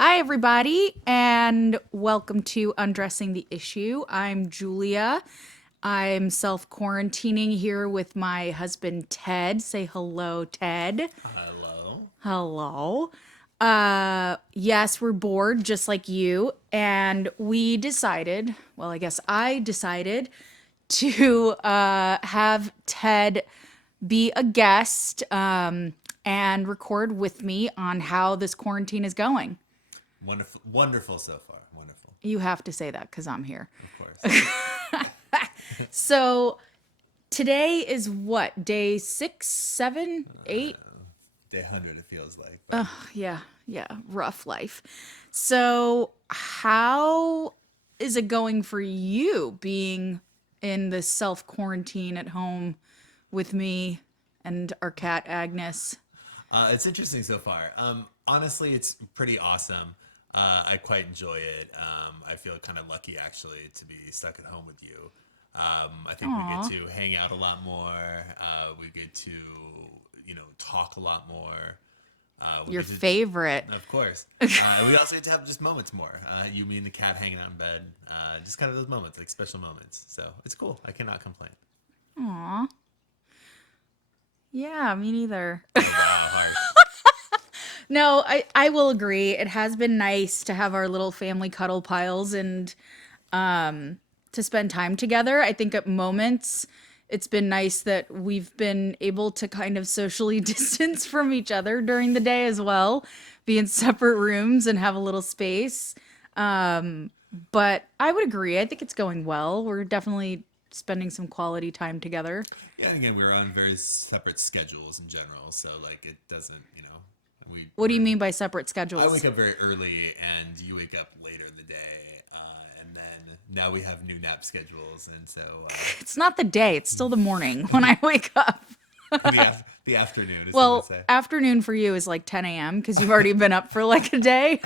Hi, everybody, and welcome to Undressing the Issue. I'm Julia. I'm self quarantining here with my husband, Ted. Say hello, Ted. Hello. Hello. Yes, we're bored just like you. And we decided, well, I guess I decided to have Ted be a guest and record with me on how this quarantine is going. Wonderful, wonderful so far. Wonderful, You have to say that because I'm here. of course. So today is what, day six, seven, eight? Day 100, it feels like. But Yeah, yeah, rough life. So, how is it going for you being in this self quarantine at home with me and our cat Agnes? it's interesting so far. Honestly, it's pretty awesome. I quite enjoy it. I feel kind of lucky actually to be stuck at home with you. I think we get Aw, to hang out a lot more. We get to, talk a lot more. We your get favorite. to, of course. We also get to have just moments more. You, me, and the cat hanging out in bed. Just kind of those moments, like special moments. So it's cool. I cannot complain. Aw, yeah, me neither. Oh wow, harsh. No, I will agree. It has been nice to have our little family cuddle piles and to spend time together. I think at moments it's been nice that we've been able to kind of socially distance from each other during the day as well, be in separate rooms and have a little space. But I would agree. I think it's going well. We're definitely spending some quality time together. Yeah, and again, we're on very separate schedules in general, so like it doesn't, we What do you we're. mean by separate I wake schedules? up very early, and you wake up later in the day, and then now we have new nap schedules, and so It's not the day, it's still the morning when I wake up. the afternoon, as some would Well, say. afternoon for you is like 10 a.m. because you've already been up for like a day.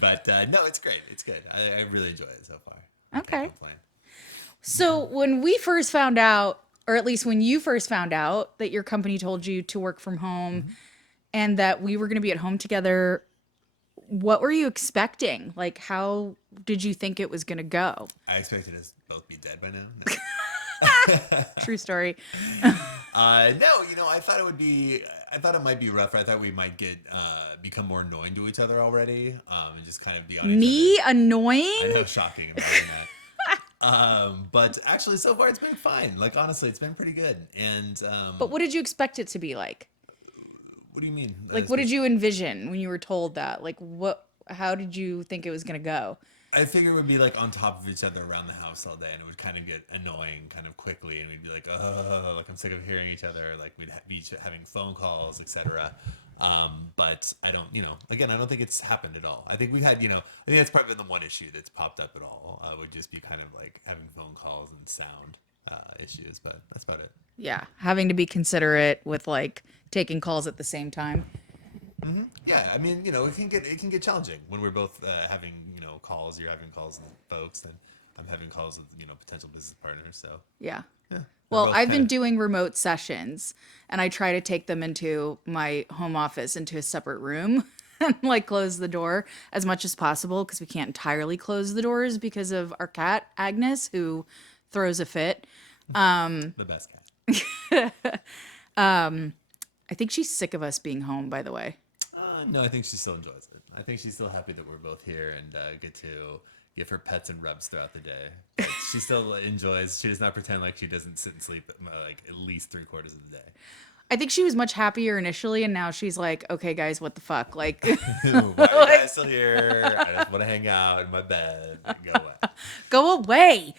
But no, it's great. It's good. I really enjoy it so far. I can't Okay. complain. So when we first found out, or at least when you first found out that your company told you to work from home Hmm. and that we were going to be at home together, what were you expecting? Like, how did you think it was going to go? I expected us both be dead by now. True story. No, I thought it would be. I thought it might be rougher. I thought we might get become more annoying to each other already, and just kind of be on each Me other's. I annoying? know, shocking. Imagine that. But actually, so far it's been fine. Like honestly, it's been pretty good. And But what did you expect it to be like? what do you mean? Like, what did you envision when you were told that? Like, how did you think it was going to go? I figure we'd be like on top of each other around the house all day, and it would kind of get annoying, kind of quickly, and we'd be like, "Oh, like I'm sick of hearing each other." Like we'd be having phone calls, etc. But I don't, again, I don't think it's happened at all. I think we had, I think that's probably been the one issue that's popped up at all. Would just be kind of like having phone calls and sound issues, but that's about it. Yeah, having to be considerate with like taking calls at the same time. Yeah, I mean, it can get challenging when we're both having calls. You're having calls with folks, and I'm having calls with potential business partners. So Yeah. yeah, we're Well, both I've kind been of. doing remote sessions and I try to take them into my home office into a separate room and like close the door as much as possible because we can't entirely close the doors because of our cat Agnes who throws a fit. The best cat. I think she's sick of us being home, by the way. No, I think she still enjoys it. I think she's still happy that we're both here and get to give her pets and rubs throughout the day. But she still enjoys. She does not pretend like she doesn't sit and sleep like at least 3/4 of the day. I think she was much happier initially and now she's like, "Okay guys, what the fuck?" Like Why are you guys still here? I just want to hang out in my bed. Go away. go away.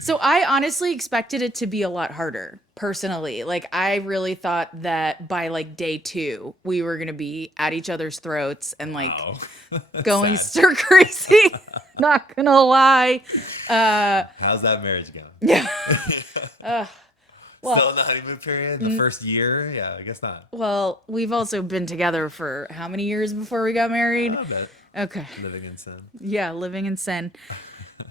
So I honestly expected it to be a lot harder, personally. Like I really thought that by like day 2, we were going to be at each other's throats and like Wow, that's going sad. stir crazy. Not going to lie. How's that marriage going? Yeah. Still Well, in the honeymoon period? The first year? Yeah, I guess not. well, we've also been together for how many years before we got married? I bet Okay. living in sin. Yeah, living in sin.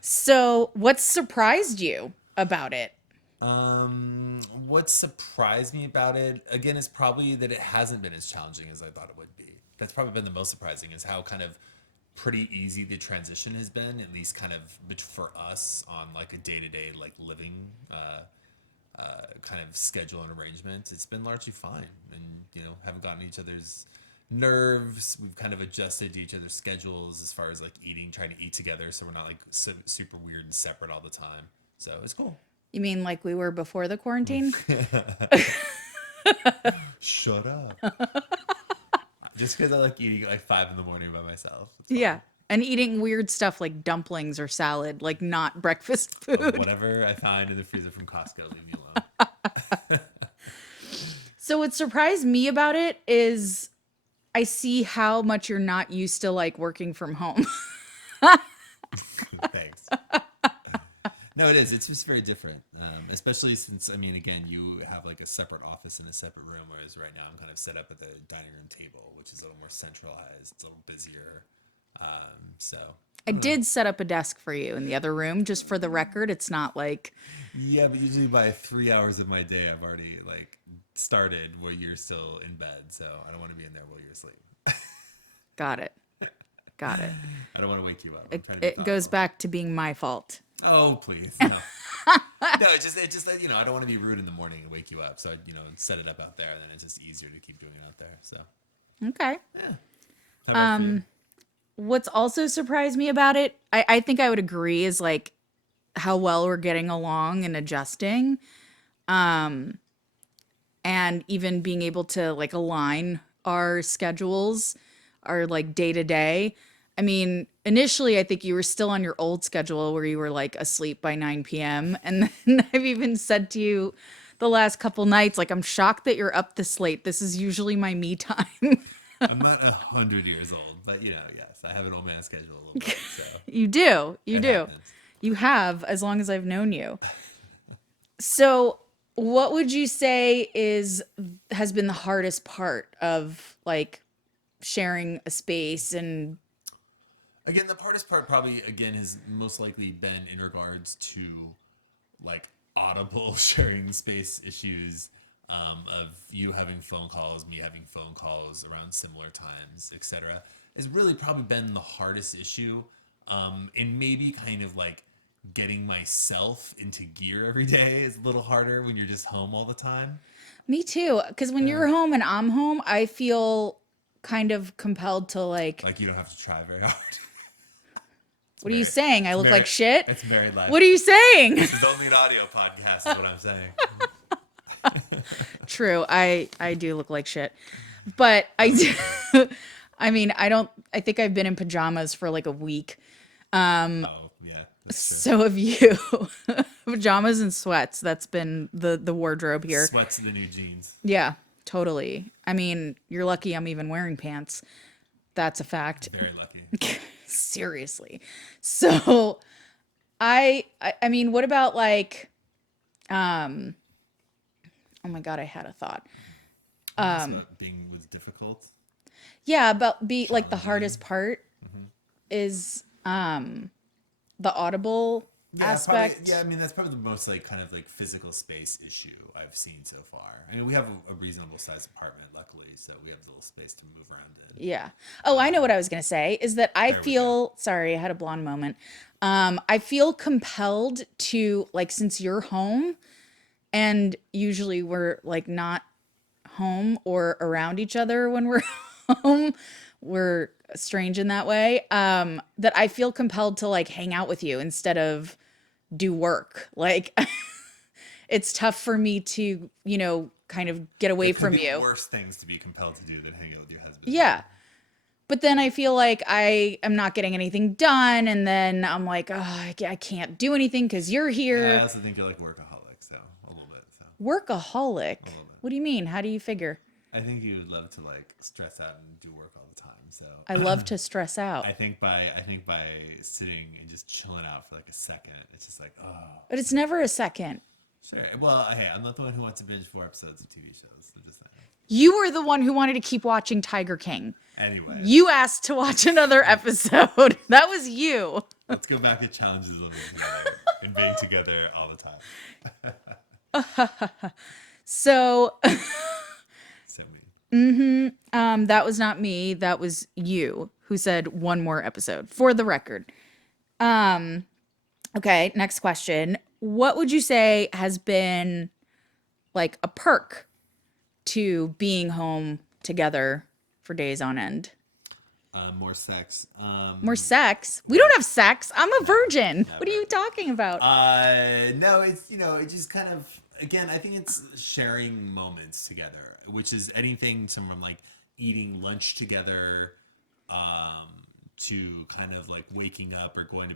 So, what surprised you about it? What surprised me about it again is probably that it hasn't been as challenging as I thought it would be. That's probably been the most surprising is how kind of pretty easy the transition has been, at least kind of for us on like a day to day like living kind of schedule and arrangement. It's been largely fine, and haven't gotten each other's nerves. We've kind of adjusted to each other's schedules as far as like eating, trying to eat together, so we're not like super weird and separate all the time. So it's cool. You mean like we were before the quarantine? Shut up. Just because I like eating at like 5 in the morning by myself. It's Yeah. fine. And eating weird stuff like dumplings or salad, like not breakfast food. Whatever I find in the freezer from Costco, leave me alone. So what surprised me about it is I see how much you're not used to like working from home. Thanks. No, it is. It's just very different, especially since, I mean, again, you have like a separate office and a separate room, whereas right now I'm kind of set up at the dining room table, which is a little more centralized. It's a little busier. So I I don't know. did set up a desk for you in the other room, just for the record. It's not like, Yeah, but usually by 3 hours of my day, I've already like started where you're still in bed, so I don't want to be in there while you're asleep. got it. Got it. I don't want to wake you up. I'm It, trying to be it goes thoughtful. back to being my fault. Oh, please. No. No, it's just that, I don't want to be rude in the morning and wake you up. So I, set it up out there, and then it's just easier to keep doing it out there. So, Okay. yeah. How about for you? What's also surprised me about it, I think I would agree, is like how well we're getting along and adjusting. And even being able to like align our schedules, our like day to day. I mean, initially, I think you were still on your old schedule where you were like asleep by 9 p.m. And then I've even said to you the last couple nights, like, I'm shocked that you're up this late. This is usually my me time. I'm not 100 years old, but, yes, I have an old man schedule a little bit. So You do. You it do. happens. You have, as long as I've known you. So, what would you say has been the hardest part of like sharing a space and Again, the hardest part probably, again, has most likely been in regards to like audible sharing space issues, of you having phone calls, me having phone calls around similar times, etc. Has really probably been the hardest issue, and maybe kind of like getting myself into gear every day is a little harder when you're just home all the time. me too? Because when you're home and I'm home, I feel kind of compelled to like, Like you don't have to try very hard. what are you Very, saying? I it's look very, like shit? it's very life. What are you saying? This is only an audio podcast, is what I'm saying. True. I do look like shit. But I do, I mean, I think I've been in pajamas for like a week. Oh, yeah, that's true. So have you. Pajamas and sweats. That's been the wardrobe here. Sweats are the new jeans. Yeah, totally. I mean, you're lucky I'm even wearing pants. That's a fact. Very lucky. Seriously. So I mean, what about like oh my God, I had a thought. Being was difficult. Yeah, about be like the Challenging. hardest part is the audible Yeah, aspect. probably. Yeah, I mean that's probably the most like kind of like physical space issue I've seen so far. I mean, we have a reasonable sized apartment, luckily, so we have a little space to move around in. Yeah. Oh, I know what I was gonna say is that I There we go. feel sorry, I had a blonde moment. I feel compelled to like since you're home and usually we're like not home or around each other when we're home. We're strange in that way. That I feel compelled to like hang out with you instead of do work. Like it's tough for me to, kind of get away There could from be you. worse things to be compelled to do than hang out with your husband. Yeah. But then I feel like I am not getting anything done. And then I'm like, oh, I can't do anything because you're I here. also think you're like workaholic, so a little bit. So Workaholic. a little bit. What do you mean? How do you figure? I think you would love to like stress out and do work all the time. So I love to stress out. I think by sitting and just chilling out for like a second, it's just like, oh, But it's never a second. sure. Well, hey, I'm not the one who wants to binge 4 episodes of TV shows. I'm just saying. You were the one who wanted to keep watching Tiger King. Anyway, You asked to watch another episode. That was you. let's go back to challenges of living together and being together all the time. So, So mean. That was not me. That was you who said one more episode for the record. Okay, next question. What would you say has been like a perk to being home together for days on end? More sex. More sex? We don't have sex. I'm a virgin. What are Never. you talking about? No, it's it just kind of again. I think it's sharing moments together, which is anything from like eating lunch together, um, to kind of like waking up or going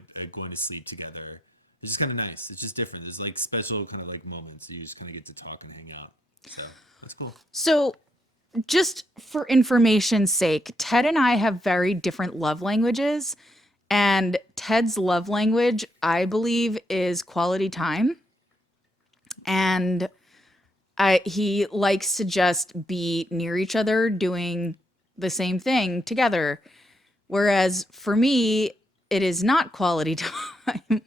to sleep together. It's just kind of nice. It's just different. There's like special kind of like moments you just kind of get to talk and hang out. So that's cool. So, just for information's sake, Ted and I have very different love languages. And Ted's love language, I believe, is quality time. And he likes to just be near each other doing the same thing together. Whereas for me, it is not quality time.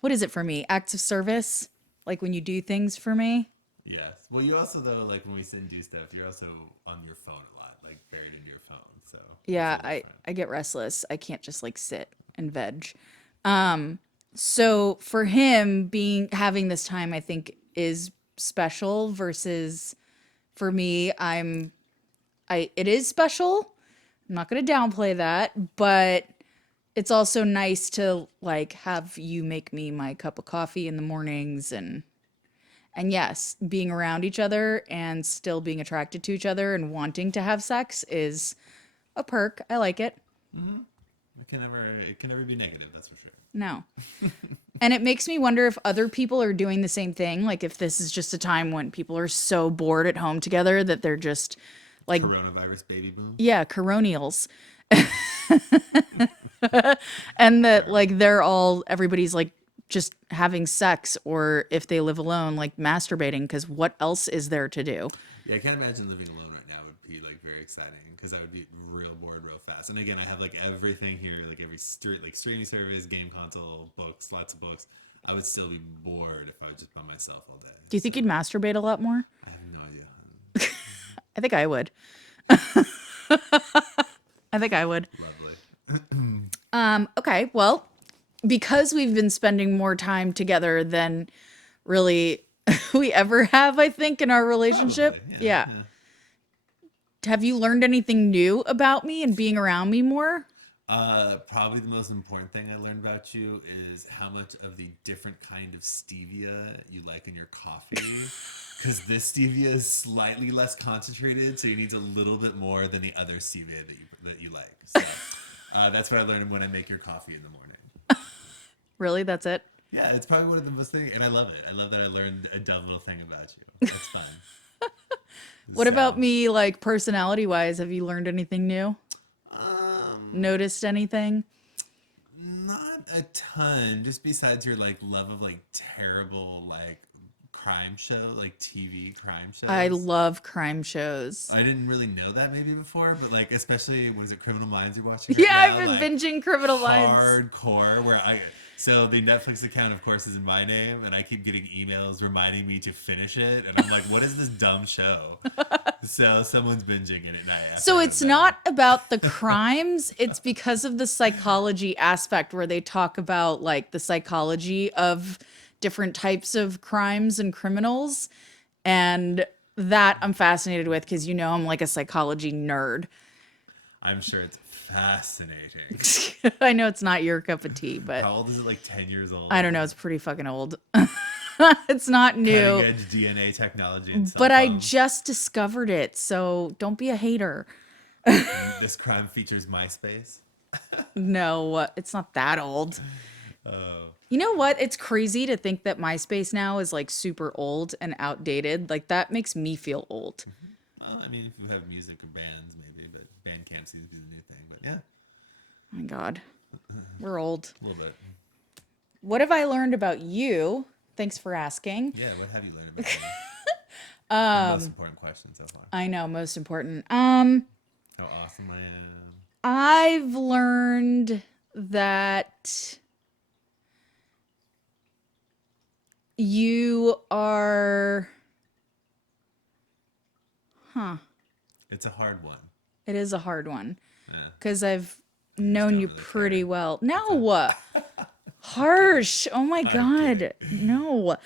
What is it for me? Acts of service? Like when you do things for me? Yes. Well, you also though like when we sit and do stuff, you're also on your phone a lot, like buried in your phone. So it's a Yeah, little I, different. I get restless. I can't just like sit and veg. So for him being having this time I think is special versus for me I it is special. I'm not going to downplay that, but it's also nice to like have you make me my cup of coffee in the mornings and yes, being around each other and still being attracted to each other and wanting to have sex is a perk. I like it. It can never be negative. That's for sure. No. And it makes me wonder if other people are doing the same thing. Like if this is just a time when people are so bored at home together that they're just like, Coronavirus baby boom. yeah, coronials. And that Fair. like everybody's like just having sex or if they live alone, like masturbating because what else is there to do? Yeah, I can't imagine living alone right now would be like very exciting because I would be real bored real fast. And again, I have like everything here, like every like streaming service, game console, books, lots of books. I would still be bored if I was just by myself all day. Do you So think you'd masturbate a lot more? I have no idea. I think I would. I think I would. Lovely. Okay, well, because we've been spending more time together than really we ever have, I think, in our relationship. Probably. Yeah. Yeah. Yeah. Have you learned anything new about me and being around me more? Probably the most important thing I learned about you is how much of the different kind of stevia you like in your coffee. Because this stevia is slightly less concentrated, so you need a little bit more than the other stevia that you like. So that's what I learned when I make your coffee in the morning. Really? That's it? Yeah, it's probably one of the most things, and I love it. I love that I learned a dumb little thing about you. That's fun. What about So, me, like personality wise? Have you learned anything new? um, Noticed anything? not a ton. Just besides your like love of like terrible like crime show, like TV crime I shows. love crime shows. I didn't really know that maybe before, but like especially was it Criminal Minds you're watching right Yeah, I've now? been Like binging Criminal Minds. hardcore where I so the Netflix account of course is in my name and I keep getting emails reminding me to finish it and I'm like, what is this dumb show? So someone's binging it at night after So I go to it's bed. not about the crimes, it's because of the psychology aspect where they talk about like the psychology of different types of crimes and criminals. And that I'm fascinated with because you know I'm like a psychology nerd. I'm sure it's fascinating. I know it's not your cup of tea, but How old is it? Like 10 years I old? don't know. It's pretty fucking old. It's not Cutting new, edge DNA technology and cell but I phones. just discovered it. So don't be a hater. This crime features MySpace. No, it's not that old. Oh. You know what? It's crazy to think that MySpace now is like super old and outdated. Like that makes me feel old. Well, I mean, if you have music or bands, maybe, but Bandcamp seems to be the new thing. But yeah, Oh my God, we're old. a little bit. What have I learned about you? Thanks for asking. Yeah, what have you learned about me? The most important question so far. I know, most important. How awesome I am. I've learned that you are, huh? It's a hard one. It is a hard one Yeah. because I've You just known don't you really care. pretty well. That's it. No, harsh. Oh my I'm kidding. God. No.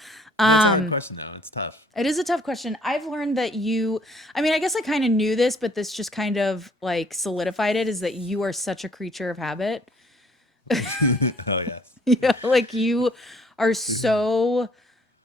No, it's a hard question though. It's tough. It is a tough question. I've learned that I mean, I guess I kind of knew this, but this just kind of like solidified it is that you are such a creature of habit. Oh yes. Yeah. Like you are so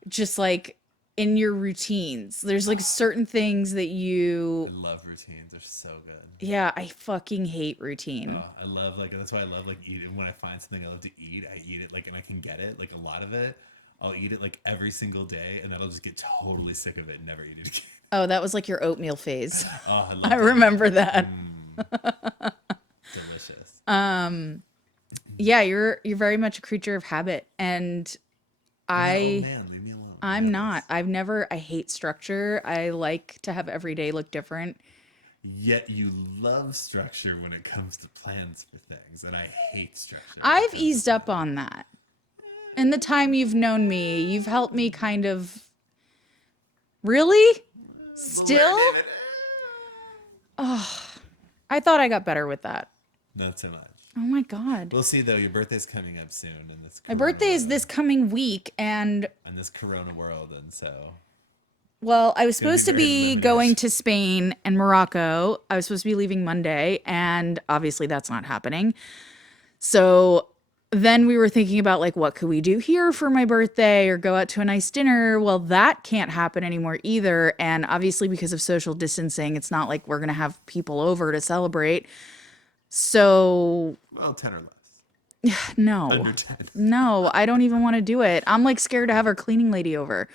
just like in your routines. There's like certain things that I you, love routines. They're so good. yeah, I fucking hate routine. Oh, I love like that's why I love like eating. When I find something I love to eat, I eat it like and I can get it like a lot of it. I'll eat it like every single day, and then I'll just get totally sick of it and never eat it again. Oh, that was like your oatmeal phase. Oh, I I love that. remember that. Delicious. Yeah, you're very much a creature of habit, and I'm an old I man. Leave me alone. I I'm got not. this. I hate structure. I like to have every day look different. Yet you love structure when it comes to plans for things, and I hate structure when it I've comes to eased up plans. on that. In the time you've known me, you've helped me kind of. Really? But where, Still? David? I thought I got better with that. Not so much. Oh my God. We'll see though. Your birthday's coming up soon in this My birthday is corona this coming week, and in this corona world, and so well, I was it's gonna be supposed to very be limited. going to Spain and Morocco. I was supposed to be leaving Monday, and obviously that's not happening. So then we were thinking about like what could we do here for my birthday or go out to a nice dinner. Well, that can't happen anymore either. And obviously because of social distancing, it's not like we're going to have people over to celebrate. So Well, 10 or less. no. Under 10. No, I don't even want to do it. I'm like scared to have our cleaning lady over.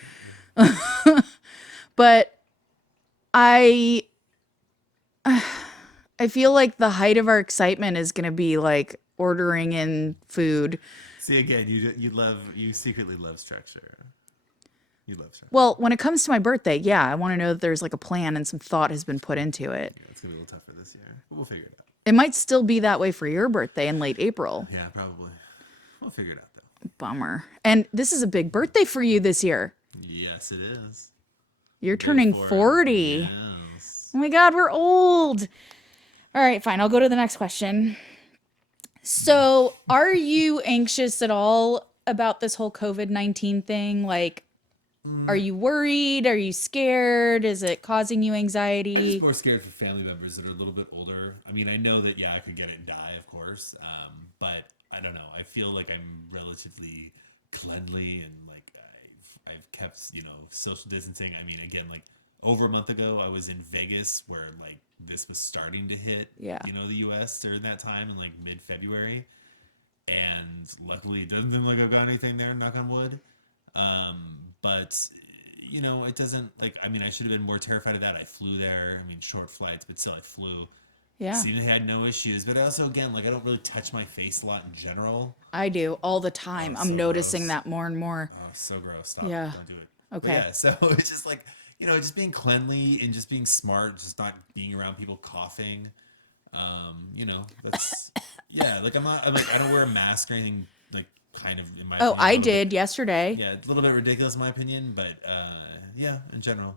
But I I feel like the height of our excitement is going to be like ordering in food. See again, you secretly love structure. You love structure. Well, when it comes to my birthday, yeah, I want to know that there's like a plan and some thought has been put into it. Yeah, it's gonna be a little tougher this year, but we'll figure it out. It might still be that way for your birthday in late April. Yeah, probably. We'll figure it out though. Bummer. And this is a big birthday for you this year. Yes, it is. You're Go turning for it. 40. Yes. Oh my God, we're old. All right, fine. I'll go to the next question. So, are you anxious at all about this whole COVID-19 thing? Like, are you worried? Are you scared? Is it causing you I'm just anxiety? more scared for family members that are a little bit older. I mean, I know that yeah, I could get it and die, of course. But I don't know. I feel like I'm relatively cleanly and like I've kept social distancing. I mean, again, like over a month ago, I was in Vegas where like this was starting to hit Yeah. the U.S. during that time in like mid February, and luckily it doesn't seem like I've got anything there. Knock on wood. But it doesn't like. I mean, I should have been more terrified of that. I flew there. I mean, short flights, but still, I flew. Yeah, Seemed to had no issues, but also again, like I don't really touch my face a lot in general. I do all the Oh, time. it's I'm so noticing gross. that more and more. Oh, so gross. Stop. Yeah. Don't do it. But Okay. yeah, so it's just like just being cleanly and just being smart, just not being around people coughing. That's yeah. Like I'm not. I'm like I don't wear a mask or anything. Like kind of in my Oh, opinion, a I little bit. did yesterday. Yeah, a little bit ridiculous in my opinion, but yeah, in general,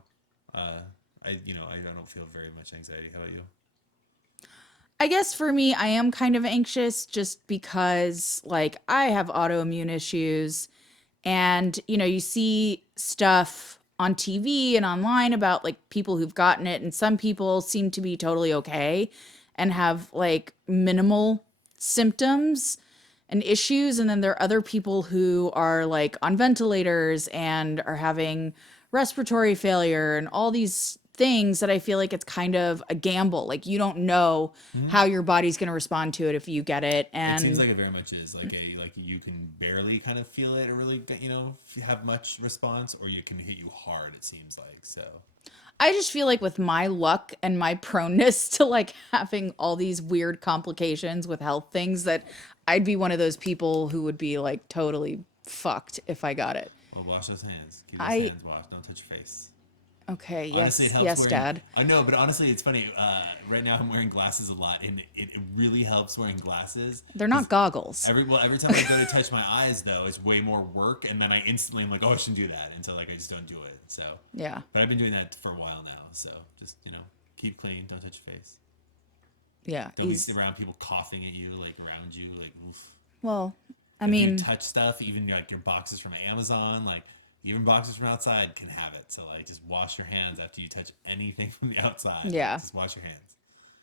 I don't feel very much anxiety. How about you? I guess for me, I am kind of anxious just because, like, I have autoimmune issues. And, you see stuff on TV and online about like people who've gotten it, and some people seem to be totally okay and have like minimal symptoms and issues. And then there are other people who are like on ventilators and are having respiratory failure and all these things that I feel like it's kind of a gamble. Like you don't know how your body's going to respond to it if you get it. It seems And like it very much is like you can barely kind of feel it or really have much response, or you can hit you hard. It seems like so. I just feel like with my luck and my proneness to like having all these weird complications with health things that I'd be one of those people who would be like totally fucked if I got it. Well, wash those hands. Keep those I hands washed. Don't touch your face. okay, Honestly, it yes, helps yes, wearing. Dad. I know, but honestly, it's funny. Right now, I'm wearing glasses a lot, and it really helps wearing glasses. They're not goggles. Every time I go to touch my eyes, though, it's way more work, and then I instantly am like, oh, I shouldn't do that, and so like I just don't do it. So, Yeah. but I've been doing that for a while now, so just Keep clean. Don't touch your face. Yeah, Don't be around people coughing at you, like around you, like oof. well, I If you mean, touch stuff, even like your boxes from Amazon, like even boxes from outside can have it. So like just wash your hands after you touch anything from the outside. Like yeah, just wash your hands.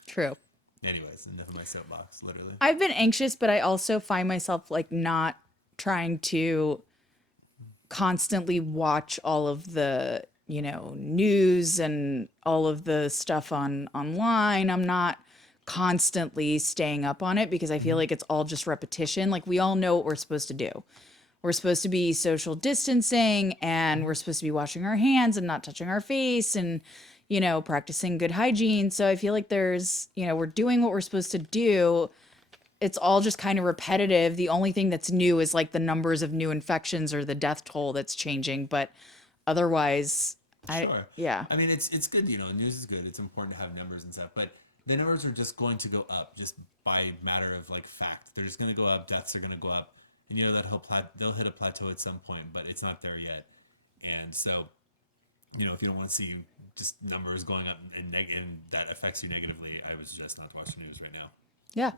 true. Anyways, enough of my soapbox, literally. I've been anxious, but I also find myself like not trying to constantly watch all of the, news and all of the stuff on online. I'm not constantly staying up on it because I feel Mm-hmm. like it's all just repetition. Like we all know what we're supposed to do. We're supposed to be social distancing and we're supposed to be washing our hands and not touching our face and practicing good hygiene. So I feel like we're doing what we're supposed to do. It's all just kind of repetitive. The only thing that's new is like the numbers of new infections or the death toll that's changing, but otherwise, Sure. yeah. I mean, it's good. News is good. It's important to have numbers and stuff, but the numbers are just going to go up just by matter of like fact. They're just going to go up. Deaths are going to go up, and that they'll hit a plateau at some point, but it's not there yet. And so, if you don't want to see just numbers going up and that affects you negatively, I was just not to watch the news right now. Yeah.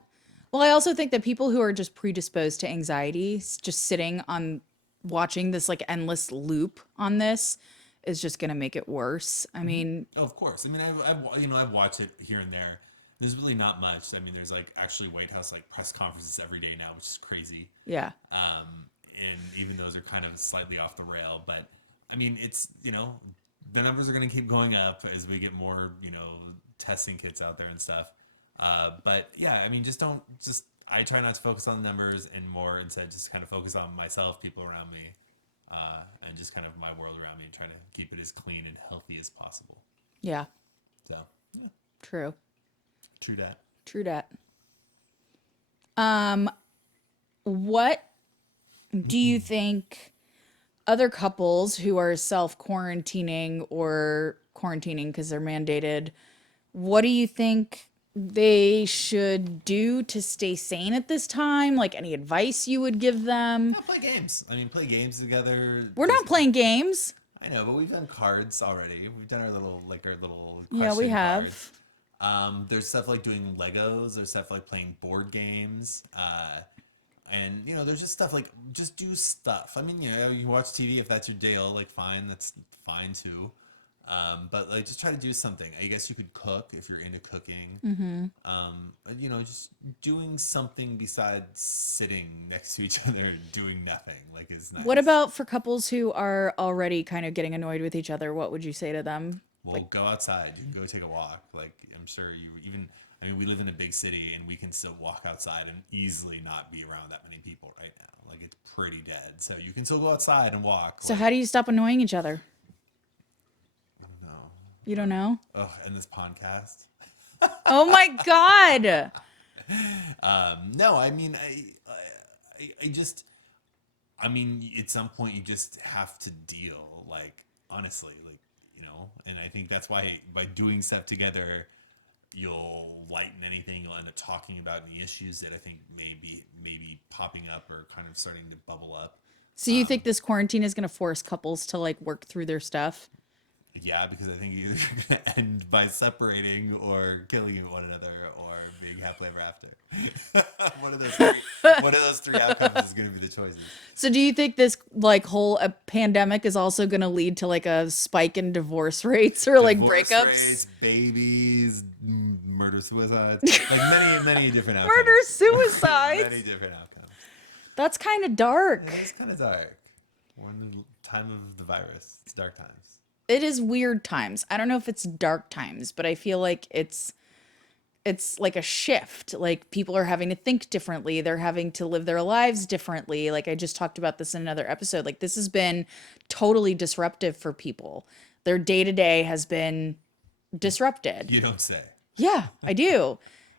Well, I also think that people who are just predisposed to anxiety, just sitting on watching this like endless loop on this is just going to make it worse. I mean, Oh, of course. I mean, I've watched it here and there. There's really not much. I mean, there's like actually White House like press conferences every day now, which is crazy. yeah. And even those are kind of slightly off the rail, but I mean, it's the numbers are going to keep going up as we get more testing kits out there and stuff. But yeah, I mean, I try not to focus on the numbers and more instead just kind of focus on myself, people around me, and just kind of my world around me and try to keep it as clean and healthy as possible. Yeah. So, yeah, True. true that. True that. What do you think other couples who are self quarantining or quarantining because they're mandated, what do you think they should do to stay sane at this time? Like any advice you would give them? No, play games. I mean, play games together. We're not playing games. I know, but we've done cards already. We've done our little Yeah, we question have. cards. There's stuff like doing Legos. There's stuff like playing board games. And there's just stuff like just do stuff. I mean, you watch TV if that's your deal. Like, fine, that's fine too. But like, just try to do something. I guess you could cook if you're into cooking. Just doing something besides sitting next to each other and doing nothing like is nice. What about for couples who are already kind of getting annoyed with each other? What would you say to them? Well, go outside. You can go take a walk. Like, I'm sure you even. I mean, we live in a big city, and we can still walk outside and easily not be around that many people right now. Like, it's pretty dead. So you can still go outside and walk. So, Like, how do you stop annoying each other? I don't know. You don't know? Oh, and this podcast. Oh my God. No, I mean, I just. I mean, at some point, you just have to deal. Like, honestly, and I think that's why by doing stuff together, you'll lighten anything. You'll end up talking about any issues that I think maybe popping up or kind of starting to bubble up. So, you think this quarantine is going to force couples to like work through their stuff? Yeah, because I think you're going to end by separating or killing one another or being happily ever after. One of those three outcomes is going to be the choices. So, do you think this like whole pandemic is also going to lead to like a spike in divorce rates or like Divorce breakups? rates, babies, murder, suicides, like many different outcomes. Murder, suicides. Many different outcomes. That's kind of dark. Yeah, it's kind of dark. We're in the time of the virus. It's dark times. It is weird times. I don't know if it's dark times, but I feel like it's like a shift. Like people are having to think differently. They're having to live their lives differently. Like I just talked about this in another episode. Like this has been totally disruptive for people. Their day-to-day has been disrupted. You don't say. Yeah, I do.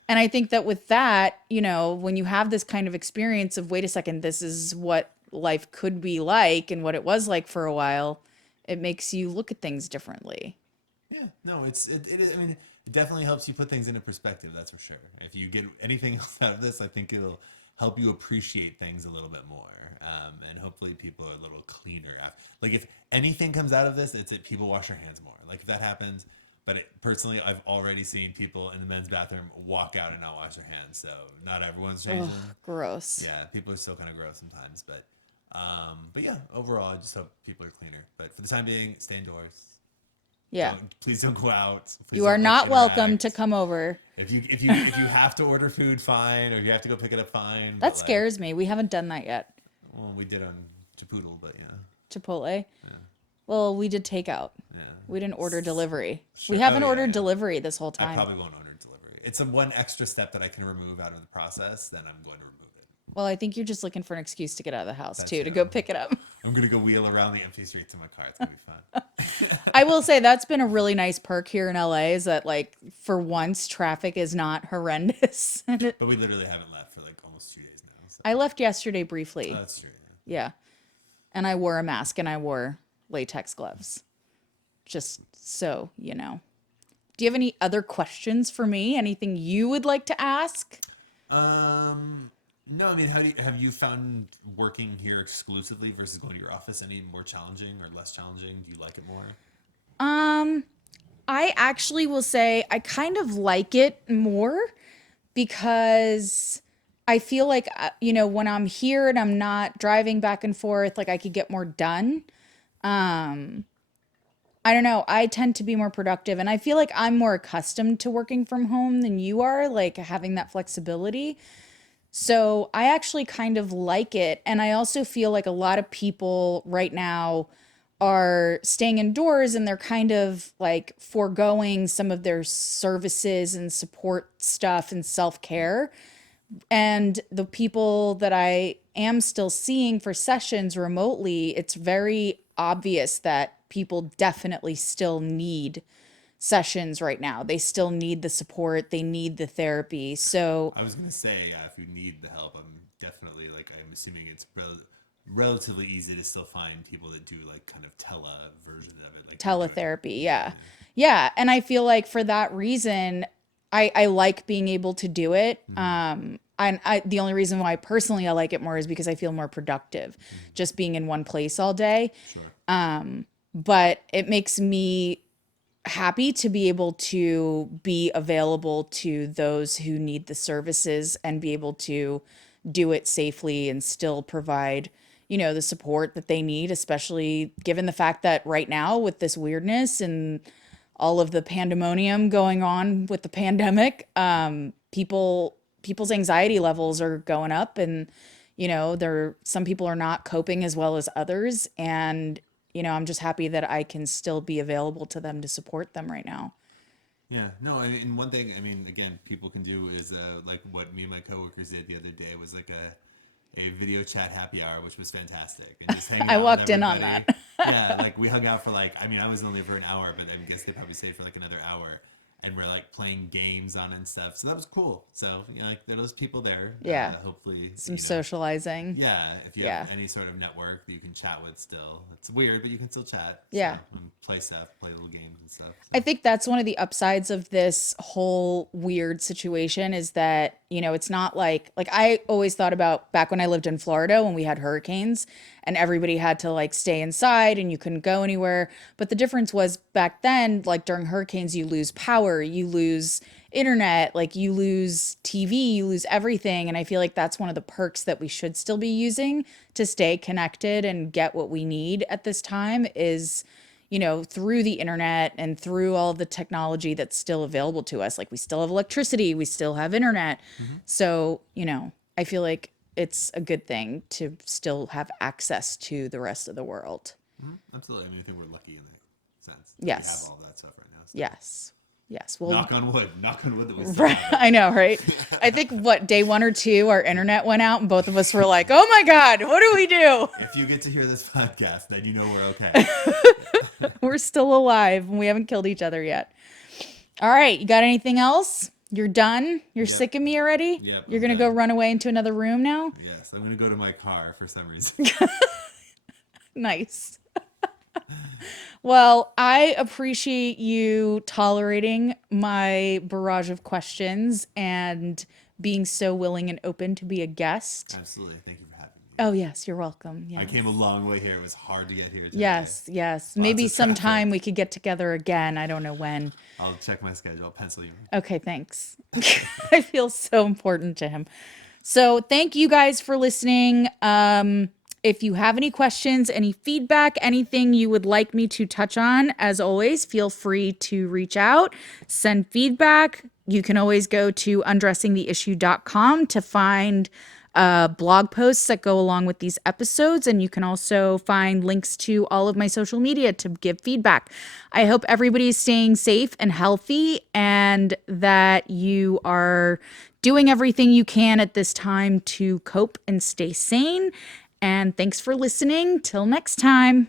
And I think that with that, when you have this kind of experience of, wait a second, this is what life could be like and what it was like for a while, it makes you look at things differently. Yeah, no, it is. I mean, it definitely helps you put things into perspective. That's for sure. If you get anything else out of this, I think it'll help you appreciate things a little bit more, and hopefully people are a little cleaner. Like if anything comes out of this, it's that people wash their hands more. Like if that happens, But personally, I've already seen people in the men's bathroom walk out and not wash their hands. So not everyone's Ugh, changing. gross. Yeah, people are still kind of gross sometimes, but yeah, overall, I just hope people are cleaner. But for the time being, stay indoors. Yeah. Please don't go out. Please You are don't not welcome to interact. come over. If you have to order food, fine, or if you have to go pick it up, fine. That But like, scares me. We haven't done that yet. well, we did on Chipotle, but yeah, Chipotle. yeah, Well, we did takeout. yeah. We didn't order delivery. We Sure. Oh haven't yeah, ordered yeah. delivery this whole I time. probably won't order delivery. It's a one extra step that I can remove out of the process. Then I'm going to remove it. Well, I think you're just looking for an excuse to get out of the house That too, to too. go pick it up. I'm gonna go wheel around the empty streets in my car. It's gonna be fun. I will say that's been a really nice perk here in LA is that like for once traffic is not horrendous. But we literally haven't left for like almost 2 days now. So I left yesterday oh, briefly. that's true. Yeah. And I wore a mask and I wore latex gloves. Just so you know. Do you have any other questions for me? Anything you would like to ask? No, I mean, have you found working here exclusively versus going to your office any more challenging or less challenging? Do you like it more? Um, I actually will say I kind of like it more because I feel like, when I'm here and I'm not driving back and forth, like I could get more done. Um, I don't know. I tend to be more productive and I feel like I'm more accustomed to working from home than you are, like having that flexibility. So I actually kind of like it. And I also feel like a lot of people right now are staying indoors and they're kind of like foregoing some of their services and support stuff and self care. And the people that I am still seeing for sessions remotely, it's very obvious that people definitely still need sessions right now. They still need the support, they need the therapy. So, I was gonna say, yeah, if you need the help, I'm definitely like I'm assuming it's relatively easy to still find people that do like kind of tele version of it, like you're doing. teletherapy, yeah. Yeah, and I feel like for that reason, I like being able to do it. And the only reason why personally I like it more is because I feel more productive just being in one place all day. Sure. But it makes me happy to be able to be available to those who need the services and be able to do it safely and still provide, the support that they need, especially given the fact that right now with this weirdness and all of the pandemonium going on with the pandemic, people's anxiety levels are going up and some people are not coping as well as others and I'm just happy that I can still be available to them to support them right now. Yeah, no, I mean, one thing, I mean, again, people can do is like what me and my coworkers did the other day was like a video chat happy hour, which was fantastic, and just hanging I out with walked in on everybody. that. Yeah, like we hung out for like, I mean, I was only for an hour, but I guess they probably stayed for like another hour, and we're like playing games on it and stuff. So that was cool. So like there are those people there. Yeah. Hopefully, Some socializing. yeah, if you Yeah. have any sort of network that you can chat with still. It's weird, but you can still chat. Yeah. So, and play stuff, play little games and stuff. I So. think that's one of the upsides of this whole weird situation is that, it's not like I always thought about back when I lived in Florida when we had hurricanes and everybody had to like stay inside and you couldn't go anywhere. But the difference was back then, like during hurricanes, you lose power, you lose internet, like you lose TV, you lose everything. And I feel like that's one of the perks that we should still be using to stay connected and get what we need at this time is through the internet and through all the technology that's still available to us. Like we still have electricity, we still have internet. So, I feel like it's a good thing to still have access to the rest of the world. Absolutely. I mean, I think we're lucky in that sense. That Yes. We have all that stuff right now. So. Yes. Yes. Well, Knock on wood. Knock on wood that we still right. have it. I know, right? I think day 1 or 2, our internet went out and both of us were like, oh my God, what do we do? If you get to hear this podcast, then you know we're okay. We're still alive and we haven't killed each other yet. All right. You got anything else? You're done? You're Yep. sick of me already? Yep, You're I'm going to go done. run away into another room now? Yes, I'm going to go to my car for some reason. Nice. Well, I appreciate you tolerating my barrage of questions and being so willing and open to be a guest. Absolutely. Thank you for having me. Oh, yes, you're welcome. I Yes. came a long way here. It was hard to get here today. Yes, yes. Lots Maybe of traffic. sometime we could get together again. I don't know when. I'll check my schedule. I'll pencil you in. Okay, thanks. I feel so important to him. So, thank you guys for listening. If you have any questions, any feedback, anything you would like me to touch on, as always, feel free to reach out, send feedback. You can always go to undressingtheissue.com to find blog posts that go along with these episodes. And you can also find links to all of my social media to give feedback. I hope everybody's staying safe and healthy and that you are doing everything you can at this time to cope and stay sane. And thanks for listening. Till next time.